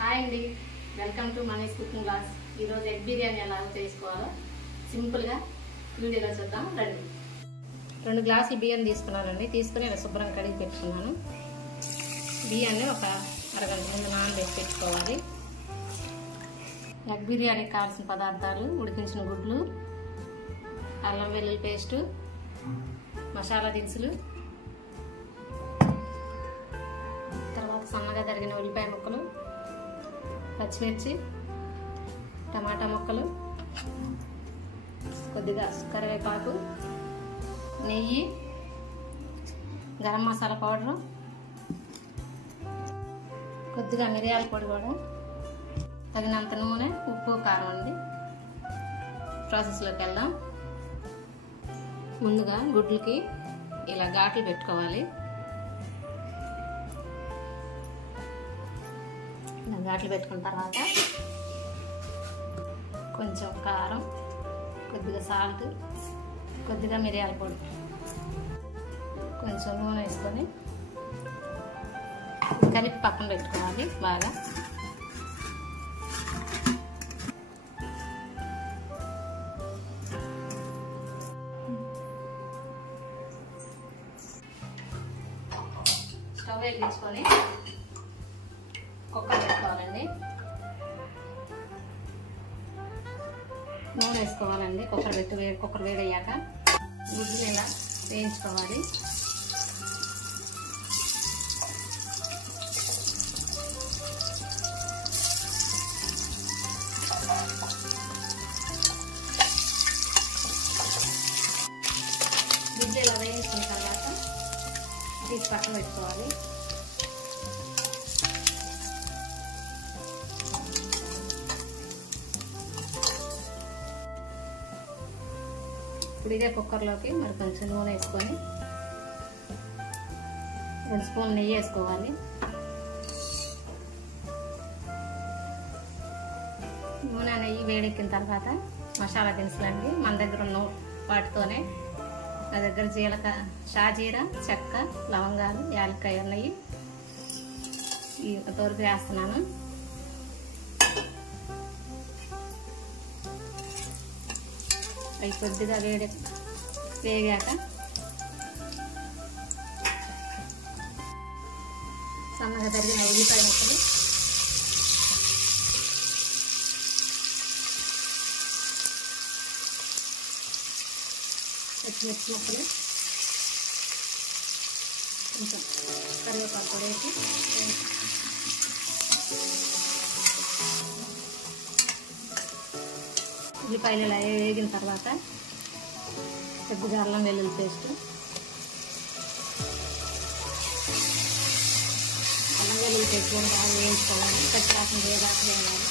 Hi అండి, welcome to మనీస్ cooking class. ఈరోజు egg biryani ఎలా చేసుకోవాలో సింపుల్గా వీడియోలో చూద్దాం రండి. 2 గ్లాసులు బియ్యం తీసుకున్నానండి. తీసుకుని ఇలా శుభ్రం కడిగి పెట్టుకున్నాను. బియ్యాన్ని ఒక అరగంట ముందు నానబెట్టి పెట్టుకోవాలి. ఎగ్ బిర్యానీకి కావాల్సిన పదార్థాలు: ఉడికించిన గుడ్లు, అల్లం వెల్లుల్లి పేస్టు, మసాలా దినుసులు, తర్వాత సన్నగా తరిగిన ఉల్లిపాయ ముక్కలు, పచ్చిమిర్చి, టమాటా ముక్కలు, కొద్దిగా కరివేపాకు, నెయ్యి, గరం మసాలా పౌడరు, కొద్దిగా మిరియాల పొడి కూడా, తగినంత నూనె, ఉప్పు, కారం అండి. ప్రాసెస్లోకి వెళ్దాం. ముందుగా గుడ్లకి ఇలా ఘాట్లు పెట్టుకోవాలి. ఘాట్లు పెట్టుకున్న తర్వాత కొంచెం కారం, కొద్దిగా సాల్ట్, కొద్దిగా మిరియాల పొడి, కొంచెం నూనె వేసుకొని కలిపి పక్కన పెట్టుకోవాలి. బాగా స్టవ్ వెలిగించుకొని కుక్కర్ పెట్టుకోవాలండి. నూనె వేసుకోవాలండి. కుక్కర్ వేడయ్యాక గుడ్లు ఇలా వేయించుకోవాలి. గుడ్లు ఇలా వేయించుకున్న తర్వాత తీసి పక్కన పెట్టుకోవాలి. ఇప్పుడు ఇదే కుక్కర్లోకి మరి కొంచెం నూనె వేసుకొని 2 స్పూన్లు నెయ్యి వేసుకోవాలి. నూనె నెయ్యి వేడెక్కిన తర్వాత మసాలా దినుసులండి. మన దగ్గర ఉన్న వాటితోనే, నా దగ్గర జీలకర్ర, షాజీరా, చెక్క, లవంగాలు, యాలక్కాయ ఉన్నాయి. ఈ తోరుకు వేస్తున్నాను. అవి కొద్దిగా వేగాక సన్నగా తరిగిన ఉల్లిపాయ ముక్కలు, పచ్చిమిర్చి ముక్కలు, కొంచెం కరివేపాకు కూడా వేసి ఉల్లిపాయలు ఇలా వేగిన తర్వాత కొద్దిగా అల్లం వెల్లుల్లి పేస్ట్, అల్లం వెల్లుల్లి పేస్ట్ కూడా బాగా వేయించుకోవాలి. పచ్చివాసన వేయడానికి వేయాలి.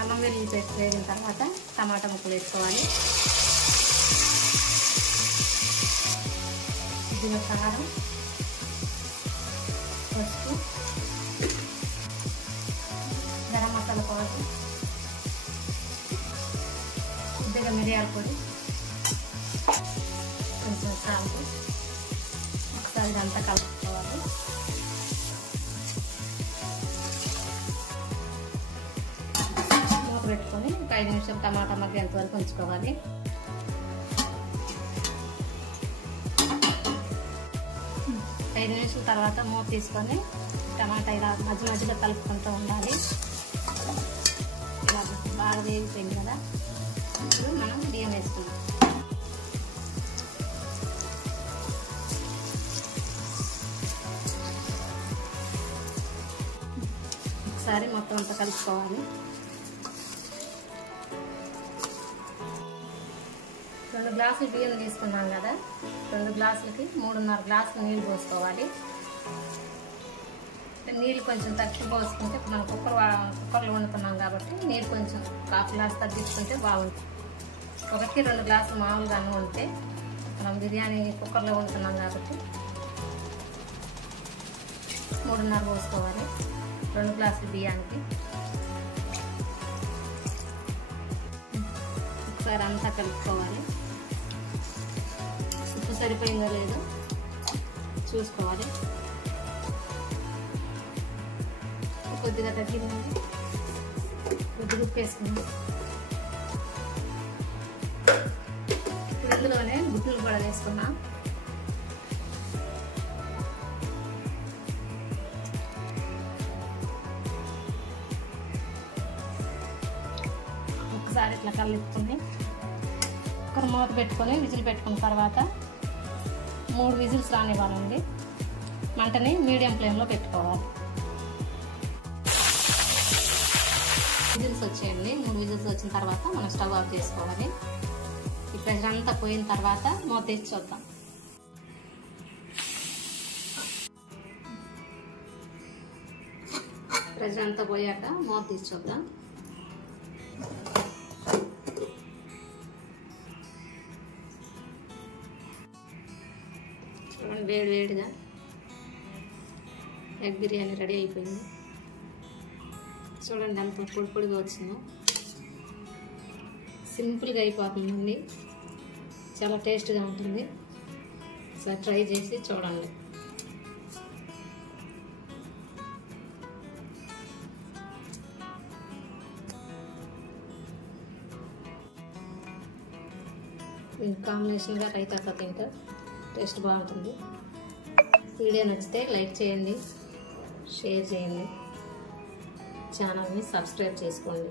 అల్లం వెల్లుల్లి పేస్ట్ వేగిన తర్వాత టమాటా ముక్కలు వేసుకోవాలి. కొద్దిగా కారం, పసుపు, గరం మసాలా పౌడర్, కొద్దిగా మిరియాల పొడి, కొంచెం సాల్ట్. ఒకసారి ఇదంతా కలుపుకోవాలి. మూత పెట్టుకొని ఒక 5 నిమిషాలు టమాటా మగ్గేంత వరకు ఉంచుకోవాలి. ఐదు నిమిషాల తర్వాత మూత తీసుకొని టమాటా ఇలా మధ్య మధ్యలో కలుపుకుంటూ ఉండాలి. ఇలా బాగా వేగిపోయింది కదా. ఇప్పుడు మనం బియ్యం వేసుకుందాం. ఒకసారి మొత్తం అంతా కలుపుకోవాలి. 2 గ్లాసులు బియ్యం తీసుకున్నాం కదా, 2 గ్లాసులకి 3.5 గ్లాసులు నీళ్ళు పోసుకోవాలి. నీళ్ళు కొంచెం తక్కువ పోసుకుంటే, మనం కుక్కర్లో వండుతున్నాం కాబట్టి నీళ్ళు కొంచెం 1/2 గ్లాస్ తగ్గించుకుంటే బాగుంటుంది. 1-2 గ్లాసులు మామూలుగా అన్నం ఉంటే, మనం బిర్యానీ కుక్కర్లో వండుతున్నాం కాబట్టి 3.5 పోసుకోవాలి 2 గ్లాసులు బియ్యానికి. ఒకసారి అంతా కలుపుకోవాలి. ఉప్పు సరిపోయిందో లేదో చూసుకోవాలి. కొద్దిగా తగ్గిందండి, కొద్దిగా ఉప్పు వేసుకున్నాం. ఇప్పుడు ఇందులోనే గుడ్లు కూడా వేసుకున్నాం. ఒకసారి ఇట్లా కలుపుకొని కుక్కర్ మూత పెట్టుకొని విజిల్ పెట్టుకున్న తర్వాత 3 విజిల్స్ రానివ్వాలండి. మంటని మీడియం ఫ్లేమ్లో పెట్టుకోవాలి. విజిల్స్ వచ్చేయండి. 3 విజిల్స్ వచ్చిన తర్వాత మనం స్టవ్ ఆఫ్ చేసుకోవాలి. ఈ ప్రెషర్ అంతా పోయిన తర్వాత మూత తీసి చూద్దాం. ప్రెషర్ అంతా పోయాక మూత తీసి చూద్దాం. చూడండి, వేడి వేడిగా ఎగ్ బిర్యానీ రెడీ అయిపోయింది. చూడండి ఎంత పొడి పొడిగా వచ్చిందో. సింపుల్గా అయిపోతుందండి, చాలా టేస్ట్గా ఉంటుంది. ఒకసారి ట్రై చేసి చూడండి. కాంబినేషన్గా రైతాతో తింటే టేస్ట్ బాగుంటుంది. వీడియో నచ్చితే లైక్ చేయండి, షేర్ చేయండి, ఛానల్ని సబ్స్క్రైబ్ చేసుకోండి.